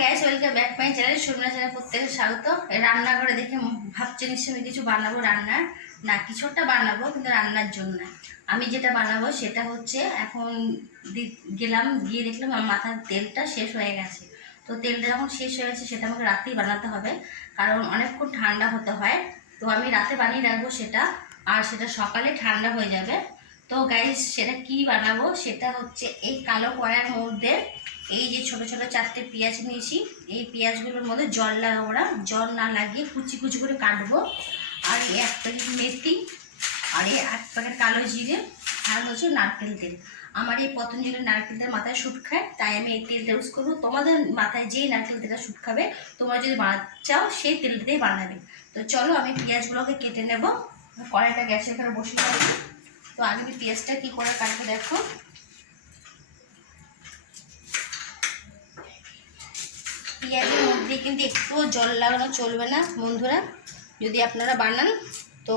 Guys welcome back my channel Sumana channel প্রত্যেকের স্বাগত। রান্নাঘরে দেখে ভাবছে নিশ্চয়ই আমি কিছু বানাবো, রান্নার না কিছু একটা বানাবো, কিন্তু রান্নার জন্য না। আমি যেটা বানাবো সেটা হচ্ছে এখন গেলাম গিয়ে দেখলাম আমার মাথার তেলটা শেষ হয়ে গেছে। তো তেলটা যখন শেষ হয়ে গেছে সেটা আমাকে রাতেই বানাতে হবে, কারণ অনেকক্ষণ ঠান্ডা হতে হয়। তো আমি রাতে বানিয়ে রাখবো সেটা, আর সেটা সকালে ঠান্ডা হয়ে যাবে। তো গাইস সেটা কি বানাবো, সেটা হচ্ছে এই কালো কড়াইয়ের মধ্যে এই যে ছোট ছোট 4টে পেঁয়াজ নিয়েছি। এই পেঁয়াজগুলোর মধ্যে জল লাগাবো না, জল না লাগিয়ে কুচি কুচি করে কাটবো। আর এই 1 প্যাকেট মেথি, আর এই 1 প্যাকেট কালো জিরে, আর হচ্ছে নারকেল তেল। আমার এই পতঞ্জলি নারকেল তেল মাথায় শ্যুট খায়, তাই আমি এই তেলটা ইউজ করবো। তোমাদের মাথায় যেই নারকেল তেলটা শ্যুট খাবে, তোমরা যদি বানাতে চাও সেই তেলটা দিয়ে বানাবে। তো চলো আমি পেঁয়াজগুলোকে কেটে নেব। কড়াইটা গ্যাসের এখানে বসিয়ে রাখি। তো আগে আমি পেঁয়াজটা কী করে কাটবো দেখো। পেঁয়াজের মধ্যে কিন্তু একটুও জল লাগানো চলবে না বন্ধুরা। যদি আপনারা বানান তো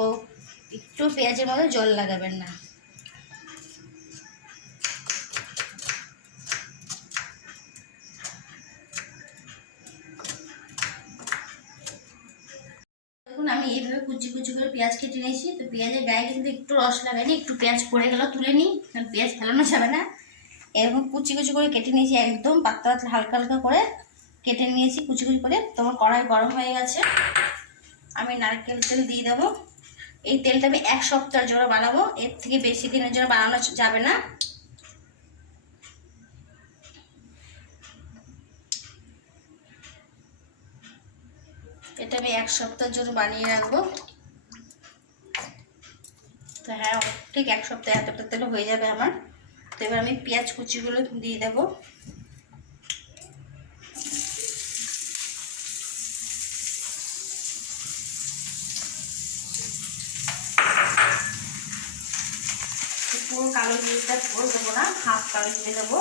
একটু পেঁয়াজের মধ্যে জল লাগাবেন না। দেখুন আমি এইভাবে কুচি কুচি করে পেঁয়াজ কেটে নিয়েছি। তো পেঁয়াজের গায়ে কিন্তু একটু রস লাগাইনি, একটু পেঁয়াজ পড়ে গেল তুলে নিই, কারণ পেঁয়াজ ফেলানো যাবে না। এরকম কুচি কুচি করে কেটে নিয়েছি, একদম পাতলা পাতলা হালকা হালকা করে কেটে নিয়েছি কুচি কুচি করে। তোমার কড়াই গরম হয়ে গেছে, আমি নারকেল তেল দিয়ে দেবো। এই তেলটা আমি 1 সপ্তাহের জন্য বানাবো, এর থেকে বেশি দিনের জন্য বানানো যাবে না। এটা আমি 1 সপ্তাহের জন্য বানিয়ে রাখবো। তো হ্যাঁ, ঠিক 1 সপ্তাহে এতটা তেল হয়ে যাবে আমার। তো এবার আমি পেঁয়াজ কুচিগুলো দিয়ে দেবো। পুরো কালো জিরেটা পুরো দেবো না, হাফ কালো জিরে দেবো।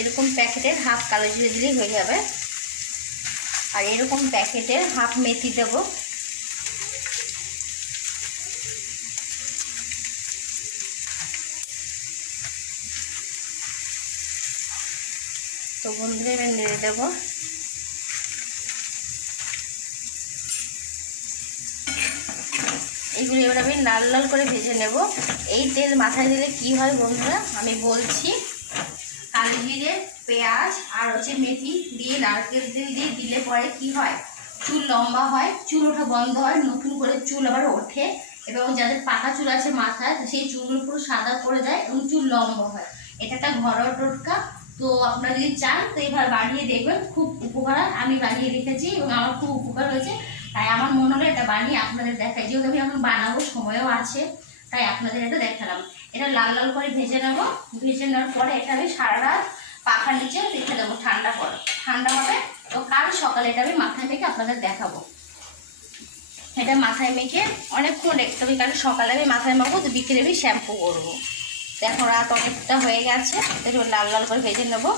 এরকম প্যাকেটের হাফ কালো জিরে দিলেই হয়ে যাবে। আর এরকম প্যাকেটের হাফ মেথি দেব। তো বন্ধুরা এবার নেড়ে দেবো। এইগুলো এবার আমি লাল লাল করে ভেজে নেব। এই তেল মাথায় দিলে কি হয় বন্ধুরা আমি বলছি, কালো জিরে, পেঁয়াজ আর হচ্ছে মেথি দিয়ে নারকেল তেল দিয়ে দিলে পরে কি হয়, চুল লম্বা হয়, চুল ওঠা বন্ধ হয়, নতুন করে চুল আবার ওঠে। এবং যাদের পাকা চুল আছে মাথায়, সেই চুলগুলো পুরো সাদা করে দেয় এবং চুল লম্বা হয়। এটা একটা ঘরোয়া টোটকা। তো আপনারা যদি চান তো এইভাবে বানিয়ে দেখবেন, খুব উপকার। আমি বানিয়ে রেখেছি এবং আমার খুব উপকার হয়েছে, তাই আমার মনে হলো এটা বানিয়ে আপনাদের দেখাই। যেহেতু আমি এখন বানাবো, সময়ও আছে, তাই আপনাদের এটা দেখালাম। এটা লাল লাল করে ভেজে নেবো। ভেজে নেওয়ার পরে এটা আমি সারা রাত পাখার নিচে রেখে দেবো, ঠান্ডা পরে ঠান্ডা হবে। তো কাল সকালে এটা আমি মাথায় মেখে আপনাদের দেখাবো। এটা মাথায় মেখে অনেকক্ষণ রাখতে হবে, কারণ সকালে আমি মাথায় মাখবো, তো বিকেলে আমি শ্যাম্পু করবো। তো এখন রাত অনেকটা হয়ে গেছে, একটু লাল লাল করে ভেজে নেবো।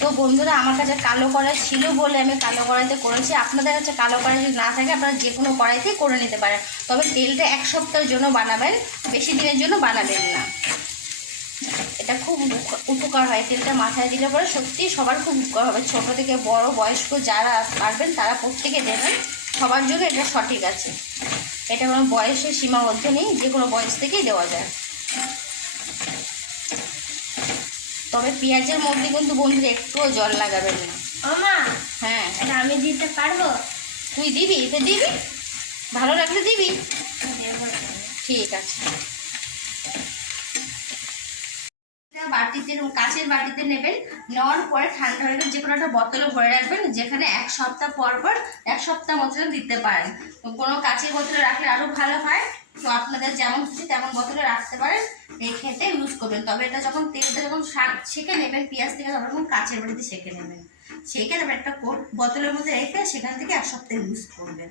তো বন্ধুরা আমার কাছে কালো কড়াই ছিল বলে আমি কালো কড়াইতে করেছি। আপনাদের কাছে কালো কড়াই যদি না থাকে আপনারা যে কোনো কড়াইতেই করে নিতে পারেন। তবে তেলটা 1 সপ্তাহের জন্য বানাবেন, বেশি দিনের জন্য বানাবেন না। এটা খুব উপকার হয়, তেলটা মাথায় দিলে পরে সত্যি সবার খুব উপকার হবে। ছোটো থেকে বড় বয়স্ক যারা পারবেন তারা প্রত্যেকে দেবেন, সবার জন্য এটা সঠিক আছে। এটা কোনো বয়সের সীমাবদ্ধ নেই, যে কোনো বয়স থেকেই দেওয়া যায়। তবে পেঁয়াজের মধ্যে কিন্তু বন্ধুরা একটুও জল লাগাবেন না। মামা, হ্যাঁ এটা আমি দিতে পারবো? তুই দিবি, তো দিবি, ভালো লাগলে দিবি, ঠিক আছে। বাটিতে, কাচের বাটিতে নেবেন, নেওয়ার পরে ঠান্ডা হয়ে গেলে যে কোনো একটা বোতলে ভরে রাখবেন, যেখানে 1 সপ্তাহ পর পর 1 সপ্তাহ মতো দিতে পারেন। কোনো কাচের বোতলে রাখলে আরও ভালো হয়। তো আপনাদের যেমন খুশি তেমন বোতলে রাখতে পারেন, রেখেতে ইউজ করবেন। তবে এটা যখন তেলটা যখন ছেঁকে নেবেন পেঁয়াজ থেকে, তখন কাচের বাটিতে ছেঁকে নেবেন। ছেঁকে নেবেন একটা বোতলের মধ্যে রেখে সেখান থেকে 1 সপ্তাহ ইউজ করবেন।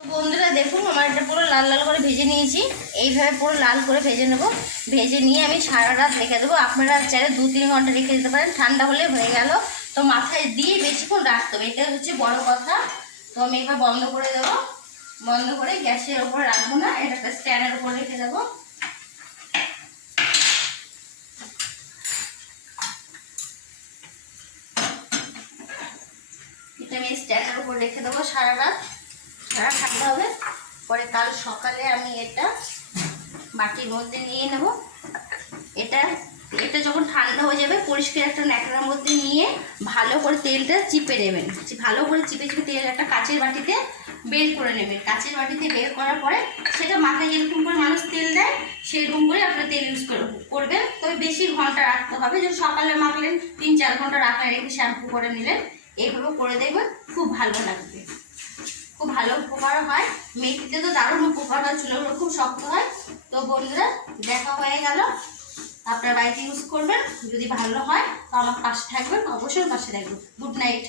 বন্ধুরা দেখুন আমার এটা পুরো লাল লাল করে ভেজে নিয়েছি। এইভাবে পুরো লাল করে ভেজে নেব। ভেজে নিয়ে আমি সারা রাত রেখে দেবো। আপনারা চাইলে 2-3 ঘন্টা রেখে দিতে পারেন, ঠান্ডা হলে হয়ে গেল। তো মাথায় দিয়ে বেশিক্ষণ রাখতে হবে, এটা হচ্ছে বড় কথা। তো তো আমি এবার বন্ধ করে দেবো। বন্ধ করে গ্যাসের ওপর রাখবো না, এটা একটা স্ট্যান্ডের উপর রেখে দেবো। এটা আমি স্ট্যান্ডের উপর রেখে দেবো, সারা রাত থাকতে হবে। পরে কাল সকালে আমি এটা বাটির মধ্যে নিয়ে নেব। এটা এটা যখন ঠান্ডা হয়ে যাবে পরিষ্কার একটা ন্যাকড়ার মধ্যে নিয়ে ভালো করে তেলটা চিপে নেবেন। ভালো করে চিপে চিপে তেল একটা কাচের বাটিতে বের করে নেবেন। কাচের বাটিতে বের করার পরে সেটা মাথায় যেরকম করে মানুষ তেল দেয় সেরকম করে আপনারা তেল ইউজ করবেন। তবে বেশি ঘন্টা রাখতে হবে। যদি সকালে মাখলেন 3-4 ঘন্টা রাখলেন, রেখে শ্যাম্পু করে নিলেন, এইভাবে করে দেখবেন খুব ভালো লাগবে, খুব ভালো উপকার হয়। মেথিতে তো দারুণ উপকার হয়, চুলগুলো খুব শক্ত হয়। তো বন্ধুরা দেখা হয়ে গেল, আপনার বাড়িতে ইউজ করবেন। যদি ভালো হয় তো আমার পাশে থাকবেন, অবশ্যই পাশে থাকবেন। Good night.